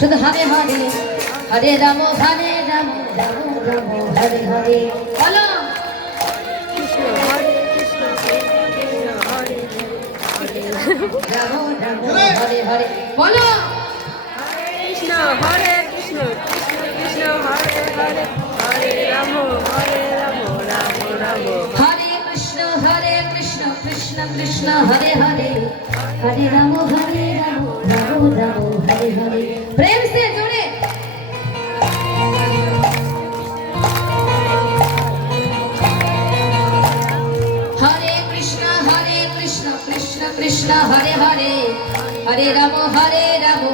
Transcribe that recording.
শুধু হরে হরে হরে রাম হরে রাম রাম রাম হরে হরে বলো রাম রাম হরে হরে বলো কৃষ্ণ হরে কৃষ্ণ কৃষ্ণ কৃষ্ণ হরে হরে হরে রাম রাম রাম হরে কৃষ্ণ কৃষ্ণ কৃষ্ণ হরে হরে হরে রাম রাম রাম হরে হরে प्रेम से जुड़े हरे कृष्ण कृष्ण कृष्ण हरे हरे हरे राम